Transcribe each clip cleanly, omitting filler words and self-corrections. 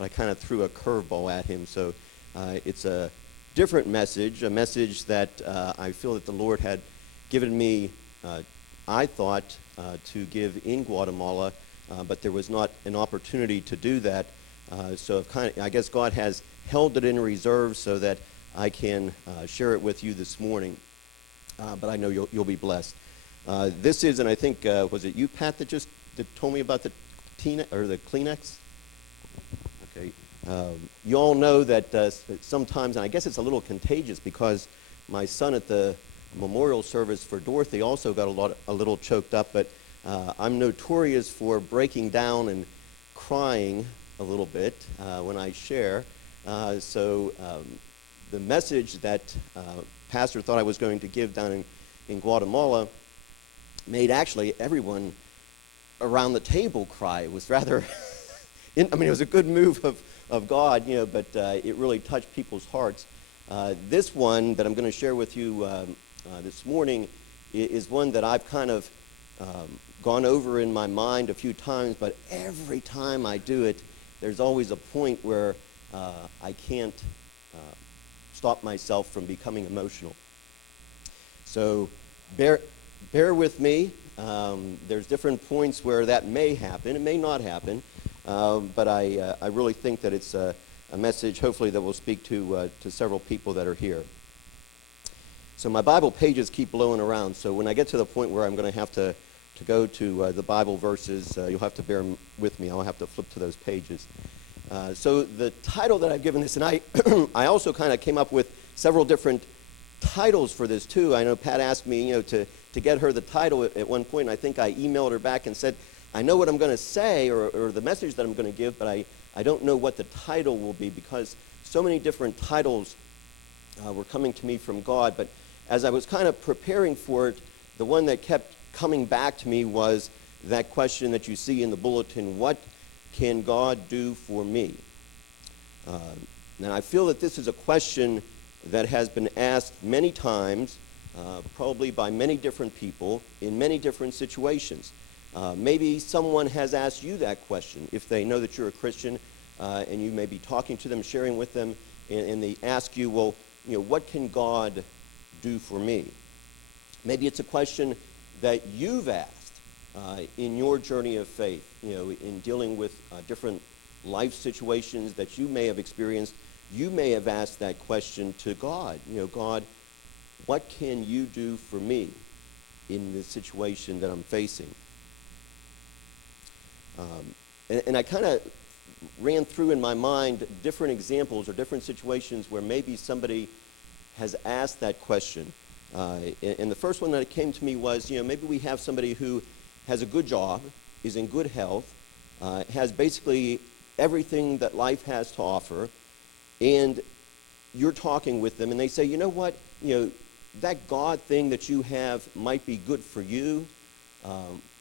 but I kind of threw a curveball at him. So it's a different message, a message that I feel that the Lord had given me, I thought, to give in Guatemala, but there was not an opportunity to do that. So I guess God has held it in reserve so that I can share it with you this morning. But I know you'll be blessed. This is, and I think, was it you, Pat, that told me about the Kleenex? Okay. You all know that sometimes, and I guess it's a little contagious because my son at the memorial service for Dorothy also got a little choked up, but I'm notorious for breaking down and crying a little bit when I share. So the message that Pastor thought I was going to give down in Guatemala made actually everyone around the table cry. It was rather, it was a good move of God, but it really touched people's hearts. This one that I'm going to share with you this morning is one that I've kind of gone over in my mind a few times, but every time I do it, there's always a point where I can't stop myself from becoming emotional. So bear with me. There's different points where that may happen. It may not happen, but I really think that it's a message, hopefully, that will speak to several people that are here. So my Bible pages keep blowing around, so when I get to the point where I'm going to have to go to the Bible verses, you'll have to bear with me. I'll have to flip to those pages. So the title that I've given this, and I also kind of came up with several different titles for this too. I know Pat asked me, to get her the title at one point, and I think I emailed her back and said, I know what I'm going to say or the message that I'm going to give, but I don't know what the title will be because so many different titles were coming to me from God. But as I was kind of preparing for it, the one that kept coming back to me was that question that you see in the bulletin, what can God do for me? Now I feel that this is a question that has been asked many times, probably by many different people in many different situations. Maybe someone has asked you that question if they know that you're a Christian and you may be talking to them, sharing with them, and they ask you, well, what can God do for me? Maybe it's a question that you've asked in your journey of faith, in dealing with different life situations that you may have experienced. You may have asked that question to God. God, what can you do for me in the situation that I'm facing? And I kind of ran through in my mind different examples or different situations where maybe somebody has asked that question. And the first one that came to me was, maybe we have somebody who has a good job, is in good health, has basically everything that life has to offer, and you're talking with them and they say, you know what, that God thing that you have might be good for you,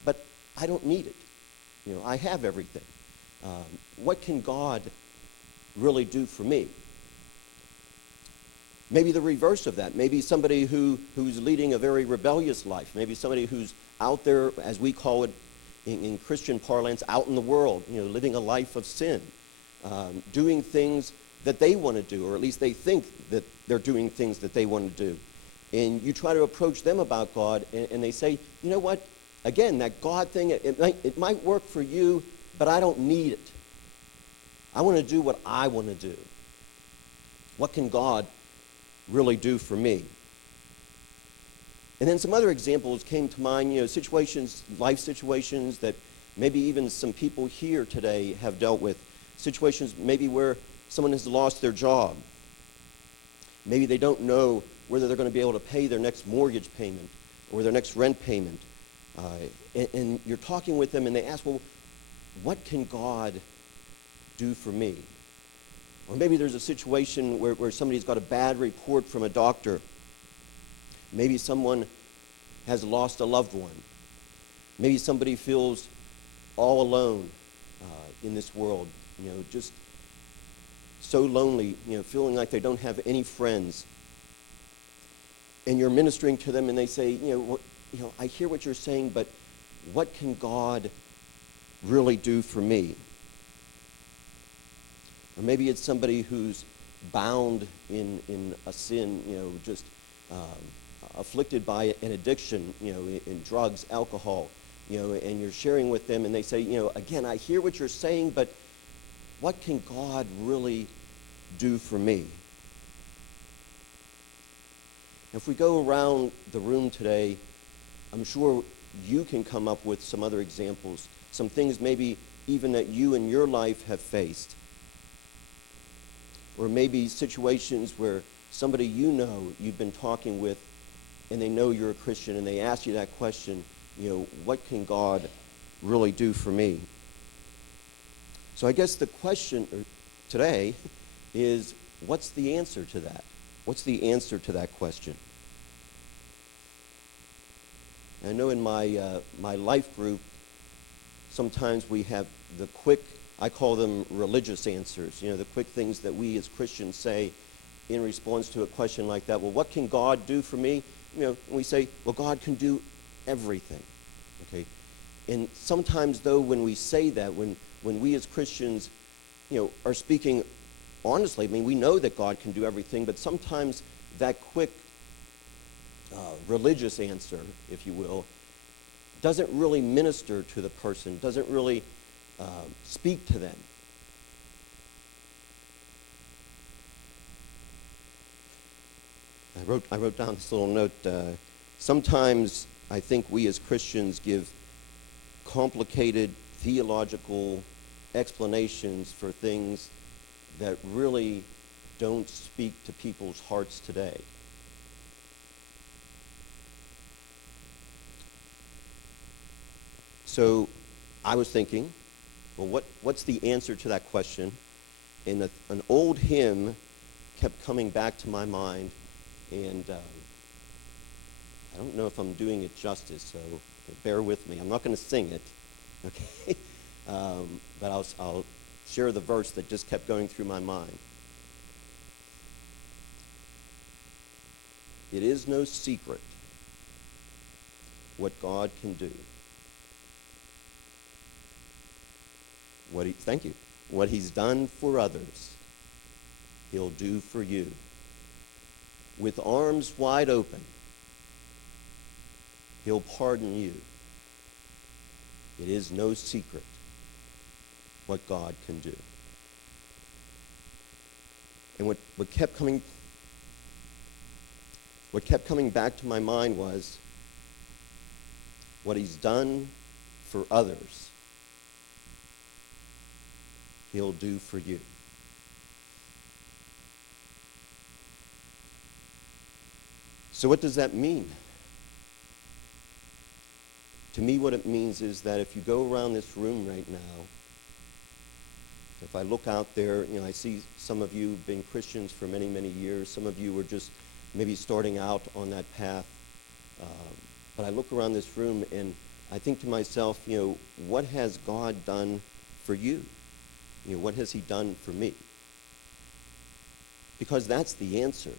but I don't need it. I have everything. What can God really do for me? Maybe the reverse of that. Maybe somebody who's leading a very rebellious life. Maybe somebody who's out there, as we call it in Christian parlance, out in the world, living a life of sin, doing things that they want to do, or at least they think that they're doing things that they want to do. And you try to approach them about God, and they say, you know what, again, that God thing, it might work for you, but I don't need it. I want to do what I want to do. What can God really do for me? And then some other examples came to mind, situations, life situations that maybe even some people here today have dealt with. Situations maybe where someone has lost their job. Maybe they don't know whether they're going to be able to pay their next mortgage payment or their next rent payment. And you're talking with them and they ask, well, what can God do for me? Or maybe there's a situation where somebody's got a bad report from a doctor. Maybe someone has lost a loved one. Maybe somebody feels all alone in this world, just so lonely, feeling like they don't have any friends. And you're ministering to them and they say, I hear what you're saying, but what can God really do for me? Or maybe it's somebody who's bound in a sin, just afflicted by an addiction, in drugs, alcohol, and you're sharing with them and they say, again, I hear what you're saying, but what can God really do for me? If we go around the room today, I'm sure you can come up with some other examples, some things maybe even that you in your life have faced. Or maybe situations where somebody you've been talking with, and they know you're a Christian, and they ask you that question, what can God really do for me? So I guess the question today is, what's the answer to that? What's the answer to that question? I know in my life group, sometimes we have the quick, I call them religious answers, the quick things that we as Christians say in response to a question like that. Well, what can God do for me? And we say, well, God can do everything, okay? And sometimes, though, when we say that, when we as Christians, are speaking honestly, we know that God can do everything, but sometimes that quick religious answer, if you will, doesn't really minister to the person, doesn't really speak to them. I wrote down this little note. Sometimes I think we as Christians give complicated theological explanations for things that really don't speak to people's hearts today. So I was thinking, well, what's the answer to that question? And an old hymn kept coming back to my mind, and I don't know if I'm doing it justice, so bear with me. I'm not going to sing it, okay? But I'll share the verse that just kept going through my mind. It is no secret what God can do. Thank you. What he's done for others, he'll do for you. With arms wide open, he'll pardon you. It is no secret what God can do. And what kept coming back to my mind was what he's done for others, he'll do for you. So what does that mean? To me, what it means is that if you go around this room right now, if I look out there, I see some of you have been Christians for many, many years. Some of you were just maybe starting out on that path. But I look around this room and I think to myself, what has God done for you? What has he done for me? Because that's the answer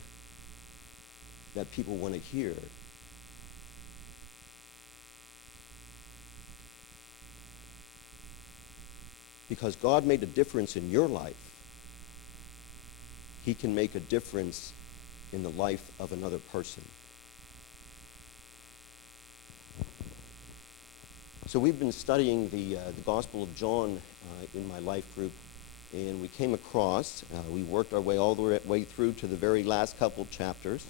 that people want to hear. Because God made a difference in your life, he can make a difference in the life of another person. So we've been studying the Gospel of John in my life group, and we came across, we worked our way all the way through to the very last couple chapters,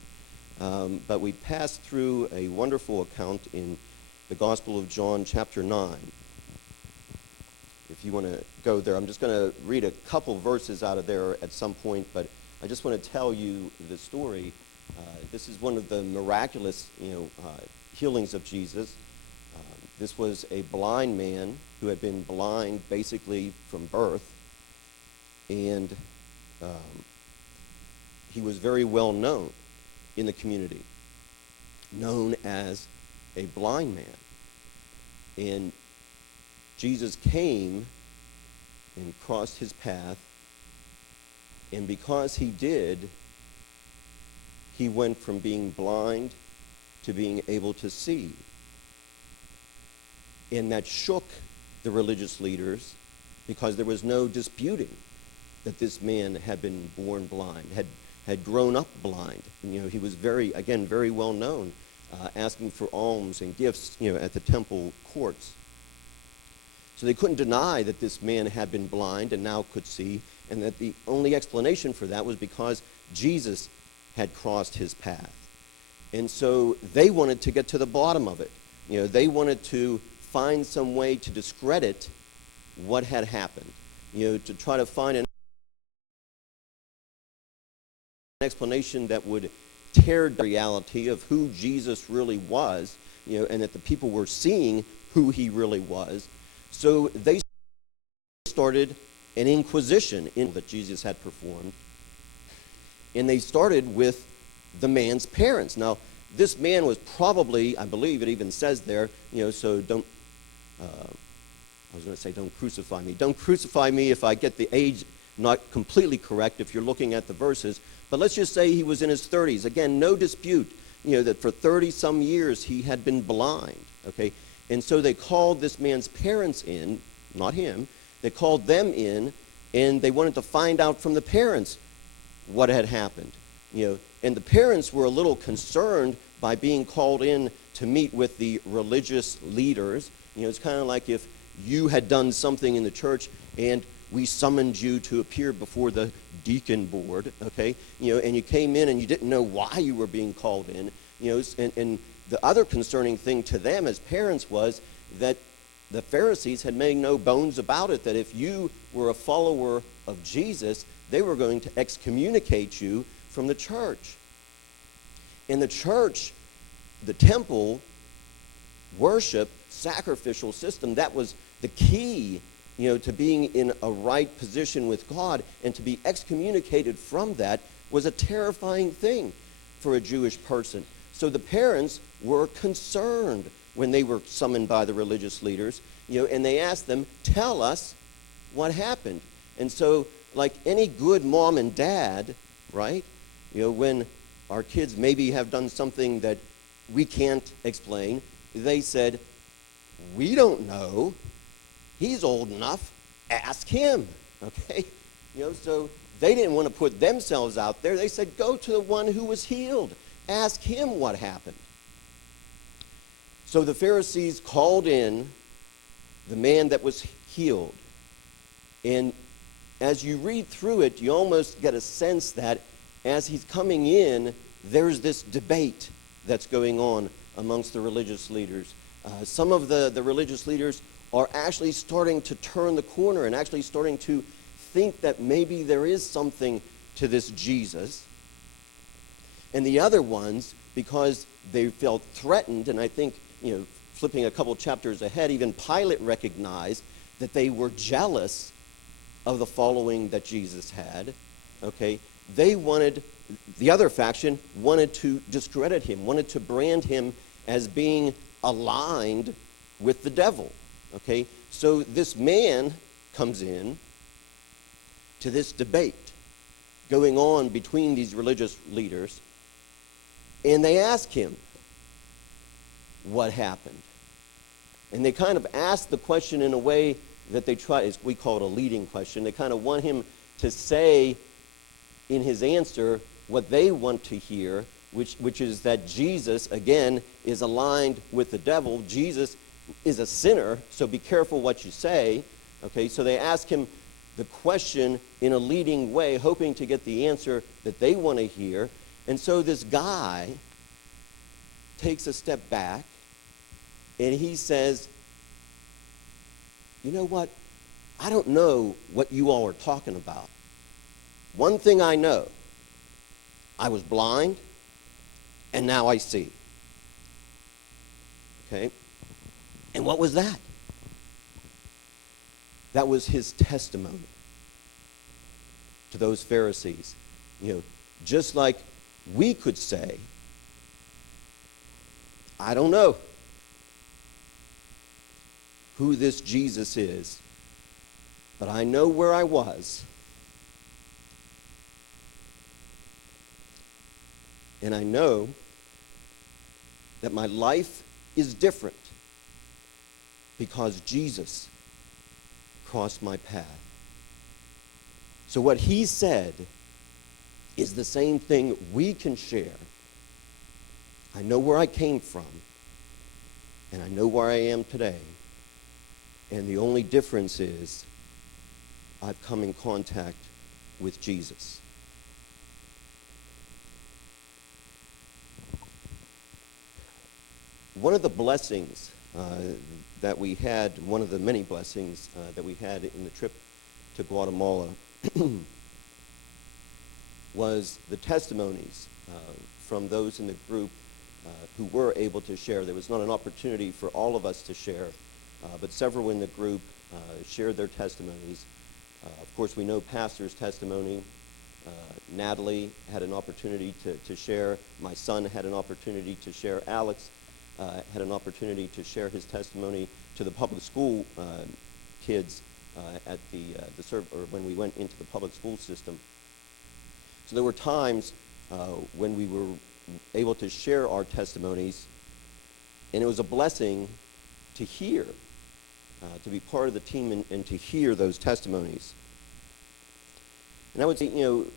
but we passed through a wonderful account in the Gospel of John, chapter 9. If you want to go there, I'm just going to read a couple verses out of there at some point, but I just want to tell you the story. This is one of the miraculous, healings of Jesus. This was a blind man who had been blind basically from birth, and he was very well known in the community, known as a blind man. And Jesus came and crossed his path, and because he did, he went from being blind to being able to see. And that shook the religious leaders because there was no disputing that this man had been born blind, had grown up blind. And, he was very well known, asking for alms and gifts, at the temple courts. So they couldn't deny that this man had been blind and now could see, and that the only explanation for that was because Jesus had crossed his path. And so they wanted to get to the bottom of it. They wanted to find some way to discredit what had happened, to try to find an explanation that would tear the reality of who Jesus really was, and that the people were seeing who he really was. So they started an inquisition that Jesus had performed, and they started with the man's parents. Now, this man was probably, I believe it even says there, so don't, I was going to say don't crucify me. Don't crucify me if I get the age not completely correct if you're looking at the verses. But let's just say he was in his 30s. Again, no dispute, that for 30-some years he had been blind, okay? And so they called this man's parents in, not him. They called them in, and they wanted to find out from the parents what had happened, And the parents were a little concerned by being called in to meet with the religious leaders. It's kind of like if you had done something in the church and we summoned you to appear before the deacon board, okay? And you came in and you didn't know why you were being called in, and the other concerning thing to them as parents was that the Pharisees had made no bones about it, that if you were a follower of Jesus, they were going to excommunicate you from the church. In the church, the temple worship, sacrificial system, that was the key, to being in a right position with God, and to be excommunicated from that was a terrifying thing for a Jewish person. So the parents were concerned when they were summoned by the religious leaders, and they asked them, tell us what happened. And so, like any good mom and dad, right, when our kids maybe have done something that we can't explain, they said, we don't know. He's old enough. Ask him, okay? So they didn't want to put themselves out there. They said, go to the one who was healed. Ask him what happened. So the Pharisees called in the man that was healed. And as you read through it, you almost get a sense that as he's coming in, there's this debate that's going on amongst the religious leaders. Some of the religious leaders are actually starting to turn the corner and actually starting to think that maybe there is something to this Jesus. And the other ones, because they felt threatened, and I think, flipping a couple chapters ahead, even Pilate recognized that they were jealous of the following that Jesus had, okay? The other faction wanted to discredit him, wanted to brand him as being aligned with the devil, okay? So this man comes in to this debate going on between these religious leaders, and they ask him what happened. And they kind of ask the question in a way that they try, we call it a leading question. They kind of want him to say in his answer what they want to hear, which is that Jesus, again, is aligned with the devil. Jesus is a sinner, so be careful what you say. Okay, so they ask him the question in a leading way, hoping to get the answer that they want to hear. And so this guy takes a step back, and he says, you know what? I don't know what you all are talking about. One thing I know, I was blind, and now I see. Okay? And what was that? That was his testimony to those Pharisees. Just like we could say, I don't know who this Jesus is, but I know where I was. And I know that my life is different because Jesus crossed my path. So what he said is the same thing we can share. I know where I came from, and I know where I am today. And the only difference is I've come in contact with Jesus. One of the blessings that we had, one of the many blessings that we had in the trip to Guatemala was the testimonies from those in the group who were able to share. There was not an opportunity for all of us to share, but several in the group shared their testimonies. Of course, we know Pastor's testimony. Natalie had an opportunity to share. My son had an opportunity to share. Alex had an opportunity to share his testimony to the public school kids at when we went into the public school system. So there were times when we were able to share our testimonies, and it was a blessing to hear, to be part of the team and to hear those testimonies. And I would say,